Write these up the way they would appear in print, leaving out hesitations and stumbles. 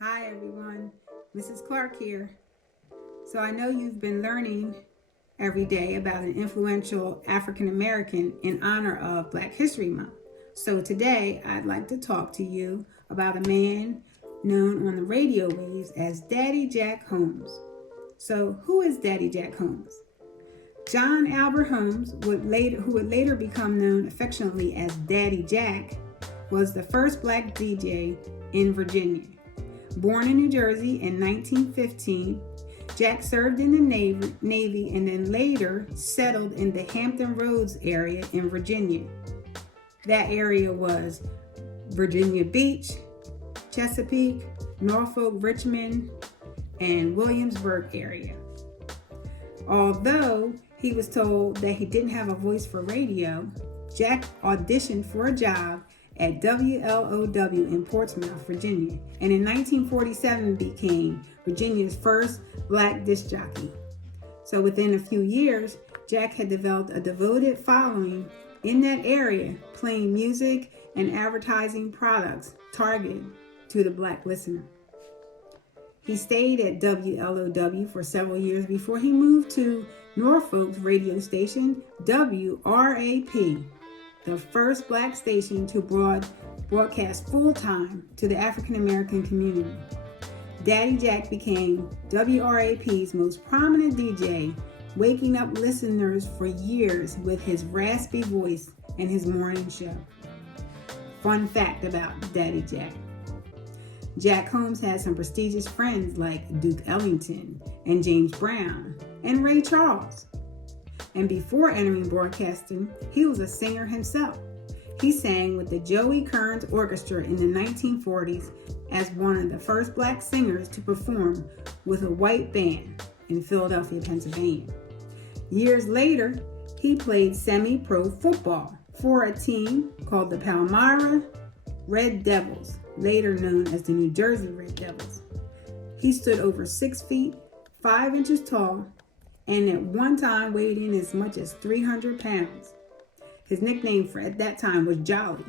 Hi everyone, Mrs. Clark here. So I know you've been learning every day about an influential African American in honor of Black History Month. So today I'd like to talk to you about a man known on the radio waves as Daddy Jack Holmes. So who is Daddy Jack Holmes? John Albert Holmes, who would later become known affectionately as Daddy Jack, was the first Black DJ in Virginia. Born in New Jersey in 1915, Jack served in the Navy and then later settled in the Hampton Roads area in Virginia. That area was Virginia Beach, Chesapeake, Norfolk, Richmond, and Williamsburg area. Although he was told that he didn't have a voice for radio, Jack auditioned for a job at WLOW in Portsmouth, Virginia, and in 1947 became Virginia's first Black disc jockey. So within a few years, Jack had developed a devoted following in that area, playing music and advertising products targeted to the Black listener. He stayed at WLOW for several years before he moved to Norfolk's radio station, WRAP, the first Black station to broadcast full-time to the African American community. Daddy Jack became WRAP's most prominent DJ, waking up listeners for years with his raspy voice and his morning show. Fun fact about Daddy Jack. Jack Holmes had some prestigious friends like Duke Ellington and James Brown and Ray Charles. And before entering broadcasting, he was a singer himself. He sang with the Joey Kearns Orchestra in the 1940s as one of the first Black singers to perform with a white band in Philadelphia, Pennsylvania. Years later, he played semi-pro football for a team called the Palmyra Red Devils, later known as the New Jersey Red Devils. He stood over 6 feet, 5 inches tall, and at one time weighed in as much as 300 pounds. His nickname at that time was Jolly,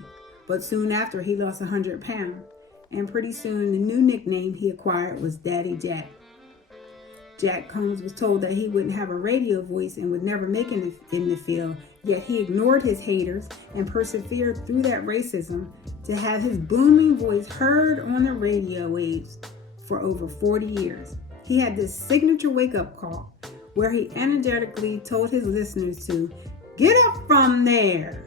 but soon after he lost 100 pounds, and pretty soon the new nickname he acquired was Daddy Jack. Jack Holmes was told that he wouldn't have a radio voice and would never make it in the field, yet he ignored his haters and persevered through that racism to have his booming voice heard on the radio waves for over 40 years. He had this signature wake-up call where he energetically told his listeners to get up from there,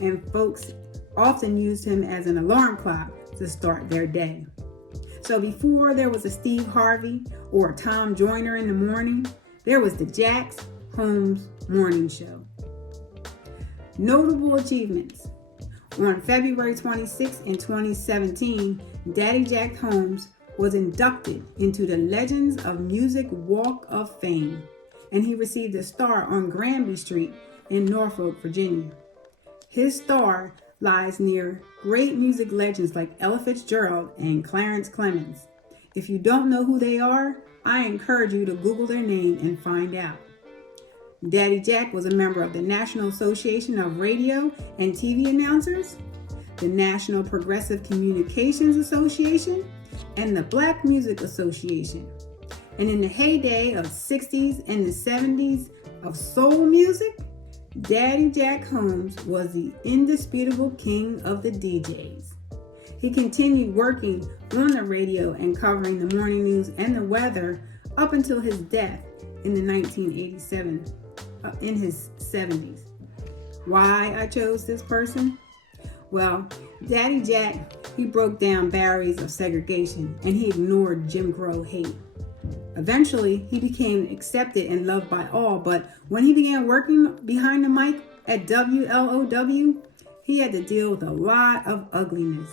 and folks often used him as an alarm clock to start their day. So before there was a Steve Harvey or a Tom Joyner in the morning, there was the Jack Holmes Morning Show. Notable achievements. On February 26 in 2017, Daddy Jack Holmes was inducted into the Legends of Music Walk of Fame, and he received a star on Granby Street in Norfolk, Virginia. His star lies near great music legends like Ella Fitzgerald and Clarence Clemens. If you don't know who they are, I encourage you to Google their name and find out. Daddy Jack was a member of the National Association of Radio and TV Announcers, the National Progressive Communications Association, and the Black Music Association. And in the heyday of 60s and the 70s of soul music, Daddy Jack Holmes was the indisputable king of the DJs. He continued working on the radio and covering the morning news and the weather up until his death in the 1987, in his 70s. Why I chose this person? Well, Daddy Jack, he broke down barriers of segregation and he ignored Jim Crow hate. Eventually, he became accepted and loved by all, but when he began working behind the mic at WLOW, he had to deal with a lot of ugliness.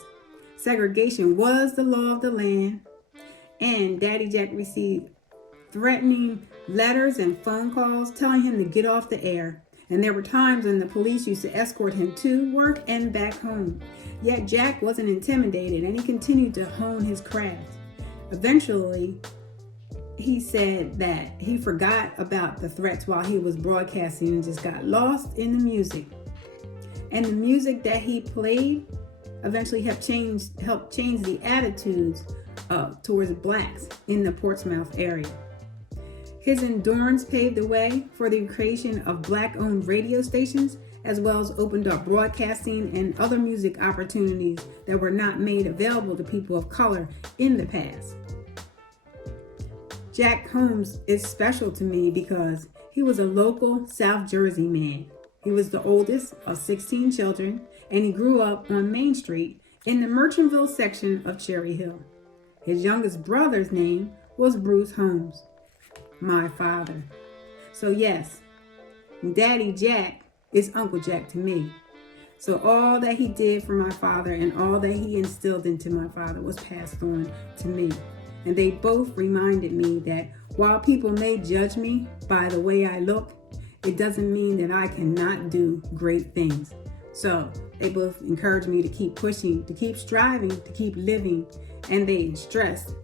Segregation was the law of the land, and Daddy Jack received threatening letters and phone calls telling him to get off the air. And there were times when the police used to escort him to work and back home. Yet Jack wasn't intimidated, and he continued to hone his craft. Eventually, he said that he forgot about the threats while he was broadcasting and just got lost in the music. And the music that he played eventually helped change the attitudes towards blacks in the Portsmouth area. His endurance paved the way for the creation of black-owned radio stations, as well as opened up broadcasting and other music opportunities that were not made available to people of color in the past. Jack Holmes is special to me because he was a local South Jersey man. He was the oldest of 16 children, and he grew up on Main Street in the Merchantville section of Cherry Hill. His youngest brother's name was Bruce Holmes, my father. So yes, Daddy Jack is Uncle Jack to me. So all that he did for my father and all that he instilled into my father was passed on to me. And they both reminded me that while people may judge me by the way I look, it doesn't mean that I cannot do great things. So they both encouraged me to keep pushing, to keep striving, to keep living. And they stressed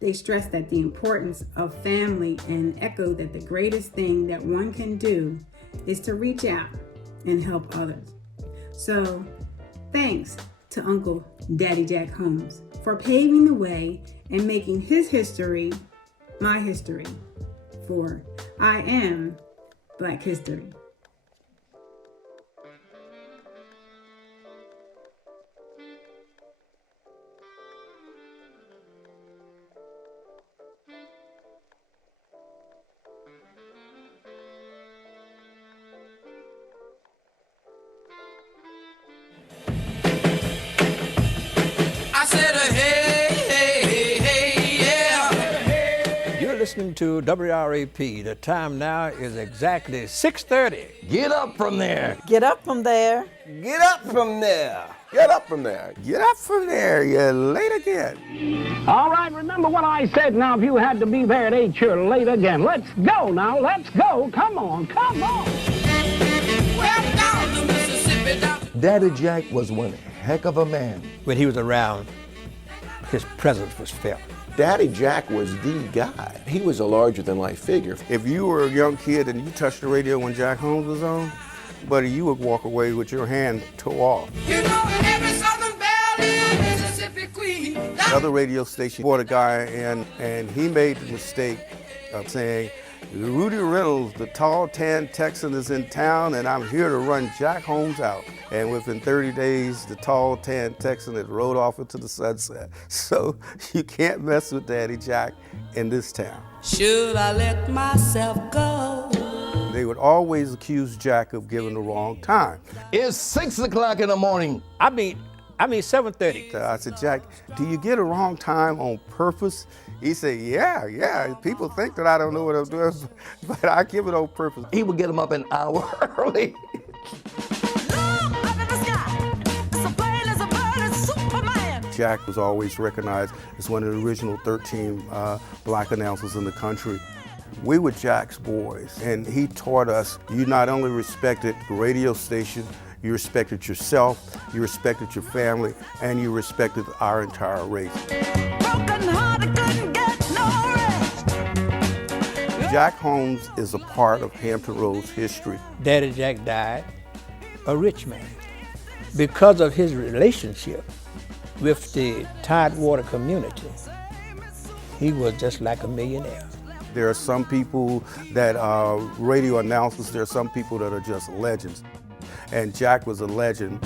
that the importance of family and echoed that the greatest thing that one can do is to reach out and help others. So thanks to Uncle Daddy Jack Holmes for paving the way and making his history my history, for I am Black History. Listening to WRAP. The time now is exactly 6:30. Get up from there. Get up from there. Get up from there. Get up from there. Get up from there. You're late again. All right, remember what I said. Now, if you had to be there at 8, you're late again. Let's go now. Let's go. Come on. Come on. Well, down the Mississippi down. Daddy Jack was one heck of a man. When he was around, his presence was felt. Daddy Jack was the guy. He was a larger-than-life figure. If you were a young kid and you touched the radio when Jack Holmes was on, buddy, you would walk away with your hand tore off. You know, every Southern belle is Mississippi queen. Another radio station brought a guy in, and he made the mistake of saying, Rudy Reynolds, the tall, tan Texan, is in town, and I'm here to run Jack Holmes out. And within 30 days, the tall, tan Texan had rode off into the sunset. So you can't mess with Daddy Jack in this town. Should I let myself go? They would always accuse Jack of giving the wrong time. It's 6 o'clock in the morning. I mean 7:30. I said, Jack, do you get a wrong time on purpose? He said, yeah. People think that I don't know what I'm doing, but I give it on purpose. He would get him up an hour early. Jack was always recognized as one of the original 13 black announcers in the country. We were Jack's boys, and he taught us you not only respected the radio station, you respected yourself, you respected your family, and you respected our entire race. Jack Holmes is a part of Hampton Roads history. Daddy Jack died a rich man because of his relationship with the Tidewater community. He was just like a millionaire. There are some people that are radio announcers, there are some people that are just legends. And Jack was a legend.